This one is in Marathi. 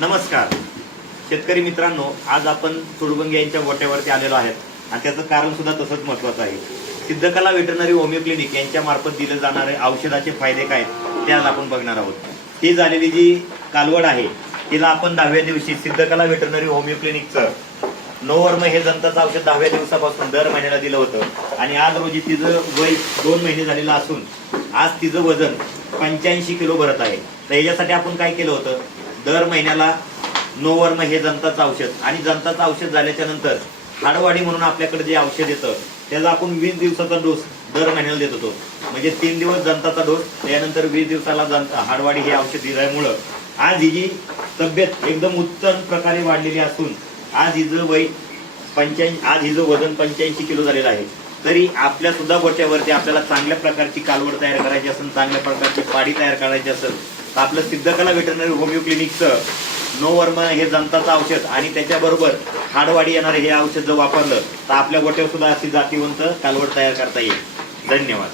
नमस्कार शेतकरी मित्रांनो, आज आपण तुडबंगे यांच्या गोट्यावरती आलेलो आहेत आणि त्याचं कारण सुद्धा तसंच महत्त्वाचं आहे. सिद्धकला वेटरनरी होमिओ क्लिनिक यांच्या मार्फत दिले जाणारे औषधाचे फायदे काय ते आज आपण बघणार आहोत. ती झालेली जी कालवड आहे तिला आपण 10व्या दिवशी सिद्धकला वेटरनरी होमिओ क्लिनिकचं नोवर्म हे जंताचं औषध 10व्या दिवसापासून दर महिन्याला दिलं होतं आणि आज रोजी तिचं वय 2 महिने झालेलं असून आज तिचं वजन 85 किलो भरत आहे. तर याच्यासाठी आपण काय केलं होतं, दर महिन्याला नोवर्म हे जंताचं औषध आणि जंताचं औषध झाल्याच्या नंतर हाडवाडी म्हणून आपल्याकडे जे औषध येतं त्याचा आपण 20 दिवसाचा डोस दर महिन्याला देत होतो. म्हणजे 3 दिवस जंताचा डोस, त्यानंतर 20 दिवसाला हाडवाडी हे औषध दिल्यामुळं आज हिची तब्येत एकदम उत्तम प्रकारे वाढलेली असून आज हिचं वय 85, आज हिचं वजन 85 किलो झालेलं आहे. तरी आपल्या सुद्धा गोट्यावरती आपल्याला चांगल्या प्रकारची कालवड तयार करायची असेल, चांगल्या प्रकारची पाडी तयार करायची असेल तर आपलं सिद्धकला वेटरनरी होमिओ क्लिनिकचं नोवर्म हे जंताचं औषध आणि त्याच्याबरोबर हाडवाडी येणारे हे औषध जर वापरलं तर आपल्या गोट्यावर सुद्धा अशी जातीवंत कालवड तयार करता येईल. धन्यवाद.